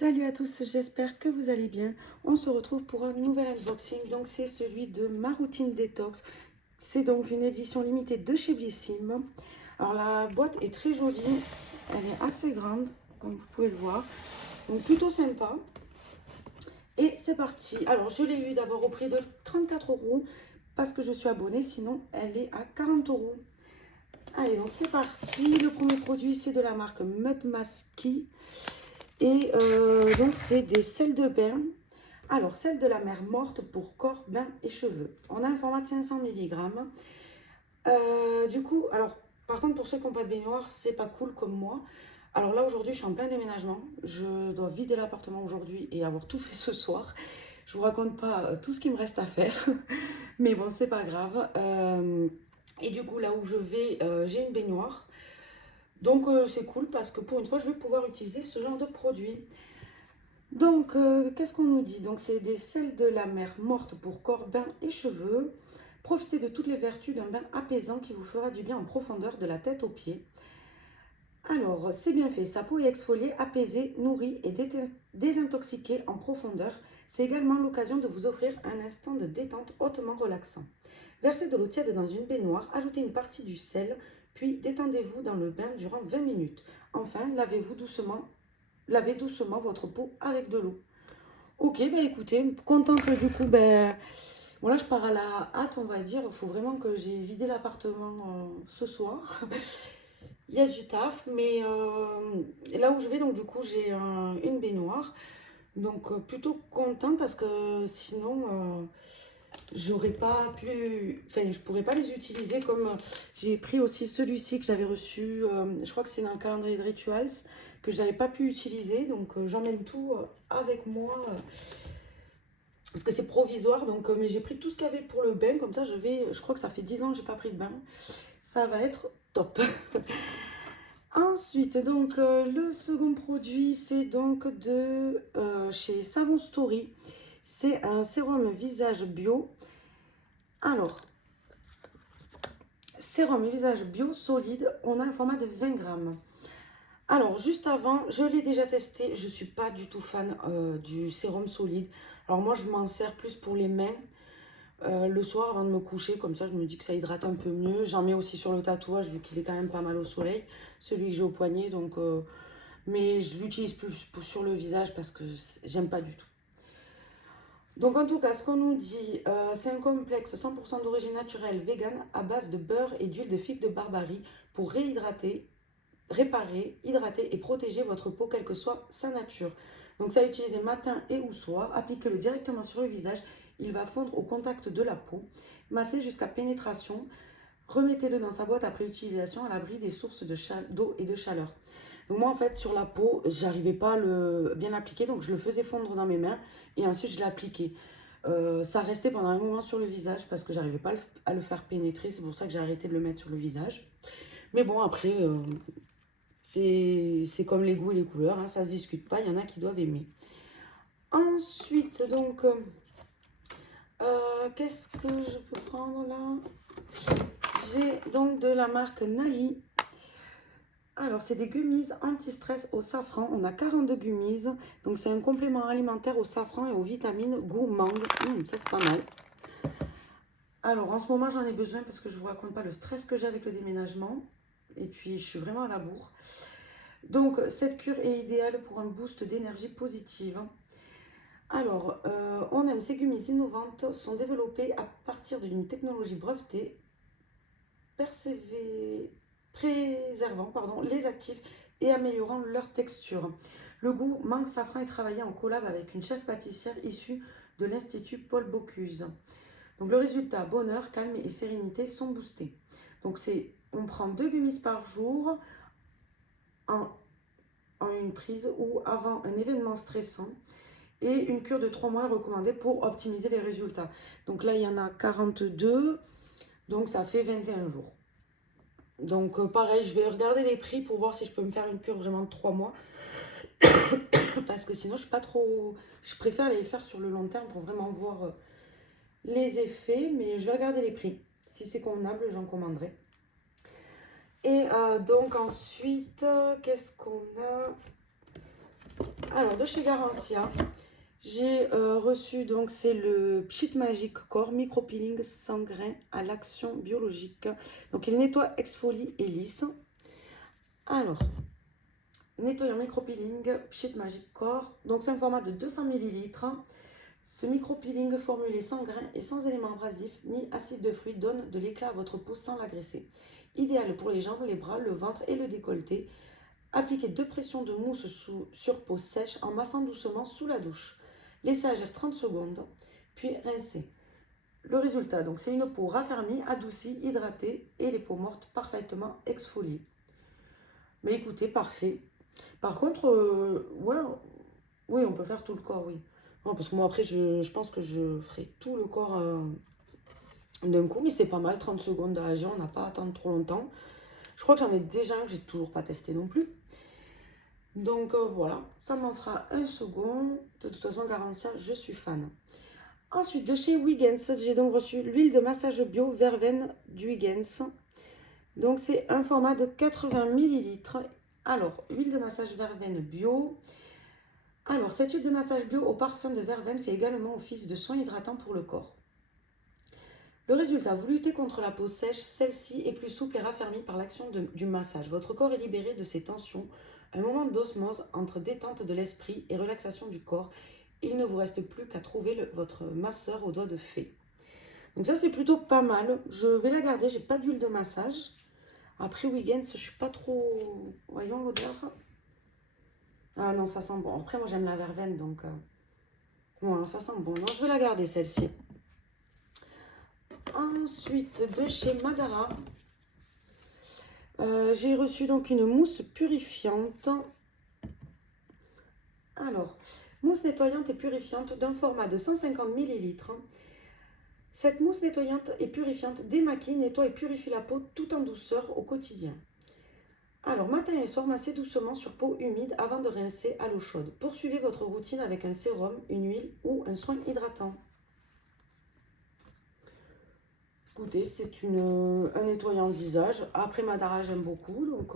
Salut à tous, j'espère que vous allez bien. On se retrouve pour un nouvel unboxing, donc c'est celui de ma routine détox. C'est donc une édition limitée de chez Blissim. Alors la boîte est très jolie, elle est assez grande, comme vous pouvez le voir, donc plutôt sympa. Et c'est parti. Alors je l'ai eu d'abord au prix de 34 euros parce que je suis abonnée, sinon elle est à 40 euros. Allez, donc c'est parti. Le premier produit, c'est de la marque Mud Masky. Et donc, c'est des sels de bain. Alors, sel de la mer morte pour corps, bain et cheveux. On a un format de 500 mg. Du coup, alors, par contre, pour ceux qui n'ont pas de baignoire, c'est pas cool comme moi. Alors là, aujourd'hui, je suis en plein déménagement. Je dois vider l'appartement aujourd'hui et avoir tout fait ce soir. Je vous raconte pas tout ce qu'il me reste à faire. Mais bon, c'est pas grave. Et du coup, là où je vais, j'ai une baignoire. Donc, c'est cool parce que pour une fois, je vais pouvoir utiliser ce genre de produit. Donc, qu'est-ce qu'on nous dit? Donc, c'est des sels de la mer morte pour corps, bain et cheveux. Profitez de toutes les vertus d'un bain apaisant qui vous fera du bien en profondeur de la tête aux pieds. Alors, c'est bien fait. Sa peau est exfoliée, apaisée, nourrie et désintoxiquée en profondeur. C'est également l'occasion de vous offrir un instant de détente hautement relaxant. Versez de l'eau tiède dans une baignoire, ajoutez une partie du sel, puis détendez-vous dans le bain durant 20 minutes. Enfin, lavez doucement votre peau avec de l'eau. Ok, bah écoutez, contente du coup, ben voilà, je pars à la hâte, on va dire. Il faut vraiment que j'ai vidé l'appartement ce soir. Il y a du taf, mais là où je vais, donc du coup, j'ai une baignoire. Donc plutôt contente parce que sinon, j'aurais pas pu, enfin, je pourrais pas les utiliser comme j'ai pris aussi celui-ci que j'avais reçu, je crois que c'est dans le calendrier de Rituals, que j'avais pas pu utiliser. Donc j'emmène tout avec moi. Parce que c'est provisoire, donc mais j'ai pris tout ce qu'il y avait pour le bain, comme ça je crois que ça fait 10 ans que j'ai pas pris de bain, ça va être top. Ensuite, donc le second produit, c'est donc de chez Savon Story, c'est un sérum visage bio. Alors, sérum visage bio solide, on a un format de 20 grammes. Alors, juste avant, je l'ai déjà testé, je suis pas du tout fan du sérum solide. Alors moi, je m'en sers plus pour les mains. Le soir avant de me coucher, comme ça je me dis que ça hydrate un peu mieux. J'en mets aussi sur le tatouage vu qu'il est quand même pas mal au soleil, celui que j'ai au poignet. Donc, mais je l'utilise plus sur le visage parce que j'aime pas du tout. Donc en tout cas, ce qu'on nous dit, c'est un complexe 100% d'origine naturelle, vegan, à base de beurre et d'huile de figue de Barbarie pour réhydrater, réparer, hydrater et protéger votre peau, quelle que soit sa nature. Donc ça, utiliser matin et ou soir, appliquez-le directement sur le visage, il va fondre au contact de la peau, massez jusqu'à pénétration, remettez-le dans sa boîte après utilisation à l'abri des sources d'eau et de chaleur. Donc moi en fait sur la peau, j'arrivais pas à le bien appliquer, donc je le faisais fondre dans mes mains et ensuite je l'appliquais. Ça restait pendant un moment sur le visage parce que j'arrivais pas à le faire pénétrer, c'est pour ça que j'ai arrêté de le mettre sur le visage. Mais bon après, c'est comme les goûts et les couleurs, hein, ça se discute pas, il y en a qui doivent aimer. Ensuite, donc, qu'est-ce que je peux prendre là? J'ai donc de la marque Nali. Alors, c'est des gummies anti-stress au safran. On a 42 gummies. Donc, c'est un complément alimentaire au safran et aux vitamines goût mangue. Ça, c'est pas mal. Alors, en ce moment, j'en ai besoin parce que je ne vous raconte pas le stress que j'ai avec le déménagement. Et puis, je suis vraiment à la bourre. Donc, cette cure est idéale pour un boost d'énergie positive. Alors, on aime ces gummies innovantes, sont développées à partir d'une technologie brevetée, préservant les actifs et améliorant leur texture. Le goût mangue safran est travaillé en collab avec une chef pâtissière issue de l'Institut Paul Bocuse. Donc le résultat, bonheur, calme et sérénité sont boostés. Donc on prend 2 gummies par jour en une prise ou avant un événement stressant. Et une cure de 3 mois est recommandée pour optimiser les résultats. Donc là, il y en a 42, donc ça fait 21 jours. Donc pareil, je vais regarder les prix pour voir si je peux me faire une cure vraiment de 3 mois. Parce que sinon, je suis pas trop... Je préfère les faire sur le long terme pour vraiment voir les effets. Mais je vais regarder les prix. Si c'est convenable, j'en commanderai. Et donc ensuite, qu'est-ce qu'on a? Alors, de chez Garantia, j'ai reçu, donc c'est le Pchit Magic Core Micro Peeling sans grains à l'action biologique. Donc, il nettoie, exfolie et lisse. Alors, nettoyant micro peeling Pchit Magic Core. Donc, c'est un format de 200 ml. Ce micro peeling formulé sans grains et sans éléments abrasifs ni acide de fruits donne de l'éclat à votre peau sans l'agresser. Idéal pour les jambes, les bras, le ventre et le décolleté. Appliquez 2 pressions de mousse sur peau sèche en massant doucement sous la douche. Laissez agir 30 secondes, puis rincez. Le résultat, donc c'est une peau raffermie, adoucie, hydratée et les peaux mortes parfaitement exfoliées. Mais écoutez, parfait. Par contre, ouais, oui, on peut faire tout le corps, oui. Non, parce que moi après, je pense que je ferai tout le corps d'un coup, mais c'est pas mal, 30 secondes à agir, on n'a pas à attendre trop longtemps. Je crois que j'en ai déjà un que j'ai toujours pas testé non plus. Donc voilà, ça m'en fera un second. De toute façon, Garantia, je suis fan. Ensuite, de chez Wiggins, j'ai donc reçu l'huile de massage bio Verveine du Wiggins. Donc c'est un format de 80 ml. Alors, huile de massage Verveine bio. Alors, cette huile de massage bio au parfum de verveine fait également office de soin hydratant pour le corps. Le résultat, vous luttez contre la peau sèche, celle-ci est plus souple et raffermie par l'action du massage. Votre corps est libéré de ses tensions, un moment d'osmose entre détente de l'esprit et relaxation du corps. Il ne vous reste plus qu'à trouver votre masseur au doigt de fée. Donc ça, c'est plutôt pas mal. Je vais la garder, j'ai pas d'huile de massage. Après, Wiggins, je suis pas trop... Voyons l'odeur. Ah non, ça sent bon. Après, moi, j'aime la verveine, donc... Voilà, ça sent bon. Non, je vais la garder, celle-ci. Ensuite, de chez Madara, j'ai reçu donc une mousse purifiante. Alors, mousse nettoyante et purifiante d'un format de 150 ml. Cette mousse nettoyante et purifiante démaquille, nettoie et purifie la peau tout en douceur au quotidien. Alors, matin et soir, massez doucement sur peau humide avant de rincer à l'eau chaude. Poursuivez votre routine avec un sérum, une huile ou un soin hydratant. Écoutez, c'est un nettoyant de visage. Après, Madara, j'aime beaucoup. Donc,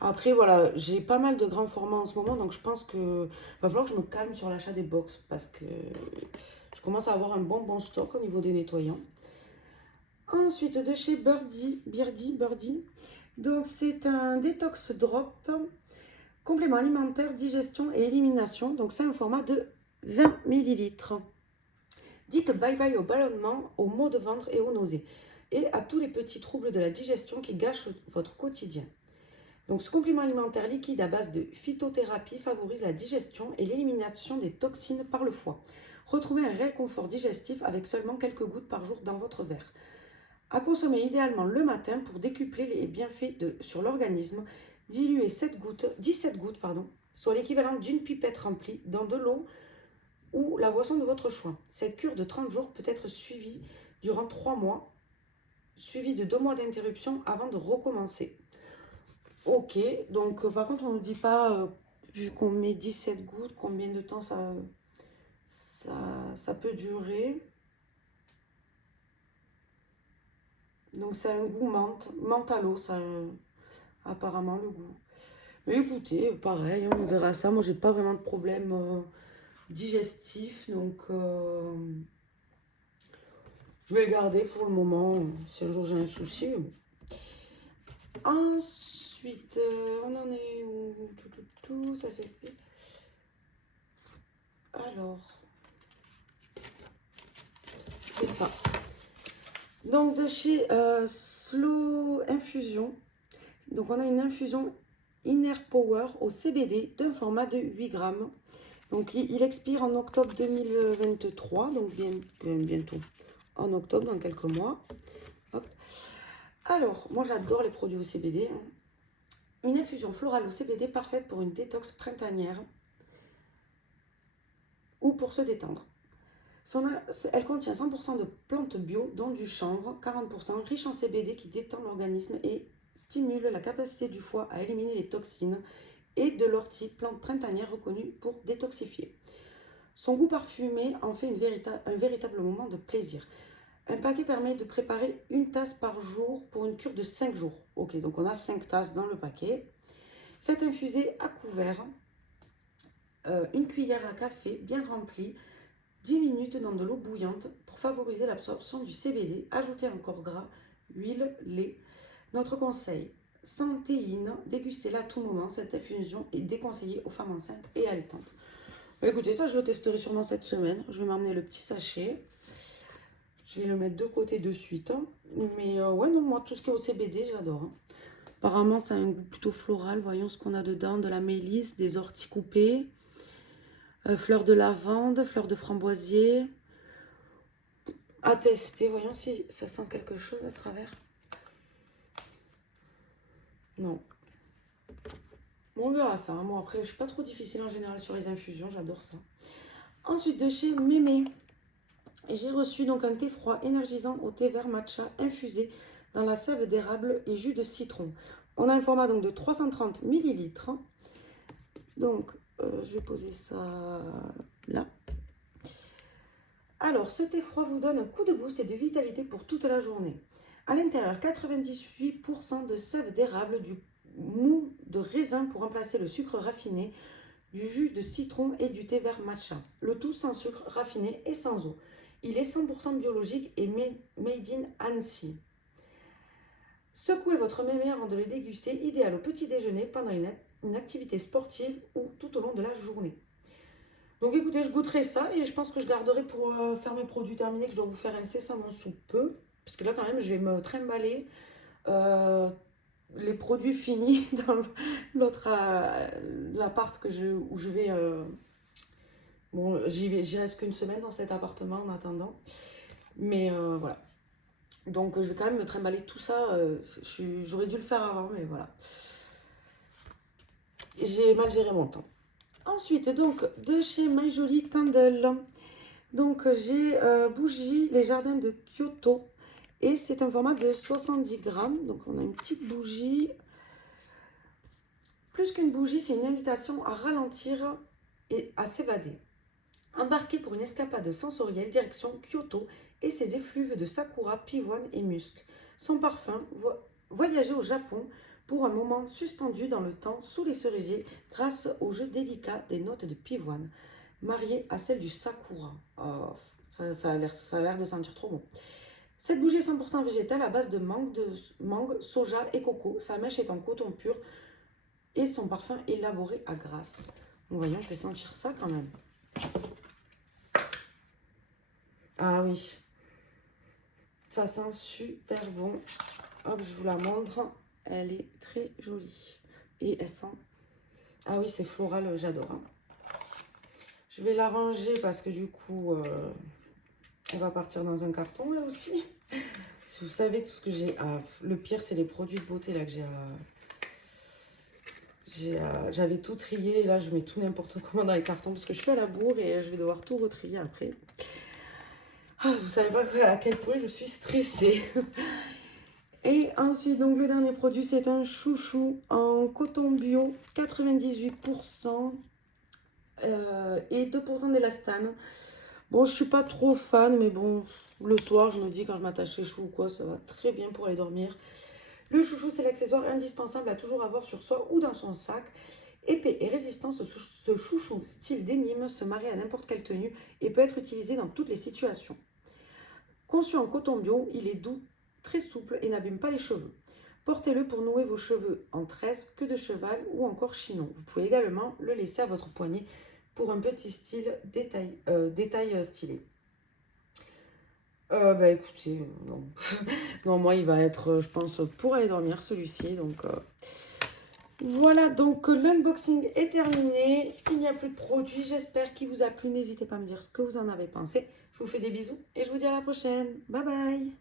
après, voilà, j'ai pas mal de grands formats en ce moment. Donc, je pense que va falloir que je me calme sur l'achat des box parce que je commence à avoir un bon stock au niveau des nettoyants. Ensuite, de chez Birdie. Donc, c'est un détox drop, complément alimentaire, digestion et élimination. Donc, c'est un format de 20 ml. Dites bye bye au ballonnement, aux maux de ventre et aux nausées, et à tous les petits troubles de la digestion qui gâchent votre quotidien. Donc, ce complément alimentaire liquide à base de phytothérapie favorise la digestion et l'élimination des toxines par le foie. Retrouvez un réel confort digestif avec seulement quelques gouttes par jour dans votre verre. À consommer idéalement le matin pour décupler les bienfaits sur l'organisme. Diluez 17 gouttes, soit l'équivalent d'une pipette remplie dans de l'eau ou la boisson de votre choix. Cette cure de 30 jours peut être suivie durant 3 mois, suivie de 2 mois d'interruption avant de recommencer. Ok, donc par contre on ne dit pas, vu qu'on met 17 gouttes, combien de temps ça peut durer. Donc c'est un goût menthe à l'eau, ça apparemment le goût. Mais écoutez, pareil, on verra ça. Moi j'ai pas vraiment de problème digestif, donc je vais le garder pour le moment, si un jour j'ai un souci. Ensuite, on en est où? Tout, ça c'est fait. Alors, c'est ça. Donc de chez Slow Infusion. Donc on a une infusion Inner Power au CBD d'un format de 8 grammes. Donc il expire en octobre 2023, donc bientôt en octobre, dans quelques mois. Hop. Alors, moi j'adore les produits au CBD. Une infusion florale au CBD parfaite pour une détox printanière ou pour se détendre. Elle contient 100% de plantes bio, dont du chanvre, 40% riche en CBD qui détend l'organisme et stimule la capacité du foie à éliminer les toxines, et de l'ortie, plante printanière reconnue pour détoxifier. Son goût parfumé en fait un véritable moment de plaisir. Un paquet permet de préparer une tasse par jour pour une cure de 5 jours. Ok, donc on a 5 tasses dans le paquet. Faites infuser à couvert une cuillère à café bien remplie, 10 minutes dans de l'eau bouillante pour favoriser l'absorption du CBD. Ajoutez un corps gras, huile, lait. Notre conseil, sans théine, dégustez-la à tout moment. Cette infusion est déconseillée aux femmes enceintes et allaitantes. Bah, écoutez, ça je le testerai sûrement cette semaine. Je vais m'emmener le petit sachet. Je vais le mettre de côté de suite. Mais ouais, non, moi tout ce qui est au CBD, j'adore. Apparemment, ça a un goût plutôt floral. Voyons ce qu'on a dedans. De la mélisse, des orties coupées, fleurs de lavande, fleurs de framboisier. À tester. Voyons si ça sent quelque chose à travers. Non. Bon, on verra ça. Moi, après, je suis pas trop difficile en général sur les infusions. J'adore ça. Ensuite, de chez Mémé, j'ai reçu donc un thé froid énergisant au thé vert matcha infusé dans la sève d'érable et jus de citron. On a un format donc de 330 ml. Donc, je vais poser ça là. Alors, ce thé froid vous donne un coup de boost et de vitalité pour toute la journée. À l'intérieur, 98% de sève d'érable, du mou de raisin pour remplacer le sucre raffiné, du jus de citron et du thé vert matcha. Le tout sans sucre raffiné et sans eau. Il est 100% biologique et made in Annecy. Secouez votre mémé avant de le déguster, idéal au petit déjeuner, pendant une activité sportive ou tout au long de la journée. Donc écoutez, je goûterai ça et je pense que je garderai pour faire mes produits terminés que je dois vous faire incessamment sous peu. Parce que là quand même, je vais me trimballer les produits finis dans l'autre l'appart où je vais. Bon, j'y reste qu'une semaine dans cet appartement en attendant. Mais voilà. Donc je vais quand même me trimballer tout ça. J'aurais dû le faire avant, mais voilà. J'ai mal géré mon temps. Ensuite, donc, de chez My Jolie Candle. Donc, j'ai bougie Les Jardins de Kyoto. Et c'est un format de 70 grammes. Donc, on a une petite bougie. Plus qu'une bougie, c'est une invitation à ralentir et à s'évader. Embarquez pour une escapade sensorielle direction Kyoto et ses effluves de sakura, pivoine et musc. Son parfum, voyager au Japon pour un moment suspendu dans le temps sous les cerisiers grâce au jeu délicat des notes de pivoine, mariées à celles du sakura. Oh, ça a l'air de sentir trop bon. Cette bougie est 100% végétale à base de mangue, soja et coco. Sa mèche est en coton pur et son parfum élaboré à grasse. Donc voyons, je vais sentir ça quand même. Ah oui, ça sent super bon. Hop, je vous la montre. Elle est très jolie. Et elle sent... Ah oui, c'est floral, j'adore. Hein. Je vais la ranger parce que du coup, elle va partir dans un carton là aussi. Si vous savez tout ce que j'ai... Ah, le pire, c'est les produits de beauté là que j'ai... J'avais tout trié et là, je mets tout n'importe comment dans les cartons parce que je suis à la bourre et je vais devoir tout retrier après. Ah, vous savez pas à quel point je suis stressée. Et ensuite, donc le dernier produit, c'est un chouchou en coton bio, 98% et 2% d'élastane. Bon, je suis pas trop fan, mais bon, le soir, je me dis quand je m'attache les cheveux ou quoi, ça va très bien pour aller dormir. Le chouchou, c'est l'accessoire indispensable à toujours avoir sur soi ou dans son sac. Épais et résistant, ce chouchou style denim se marie à n'importe quelle tenue et peut être utilisé dans toutes les situations. Conçu en coton bio, il est doux, très souple et n'abîme pas les cheveux. Portez-le pour nouer vos cheveux en tresse, queue de cheval ou encore chignon. Vous pouvez également le laisser à votre poignet pour un petit style détail stylé. Bah écoutez, non. Non, moi il va être, je pense, pour aller dormir celui-ci. Donc voilà, donc l'unboxing est terminé. Il n'y a plus de produits. J'espère qu'il vous a plu. N'hésitez pas à me dire ce que vous en avez pensé. Je vous fais des bisous et je vous dis à la prochaine. Bye bye.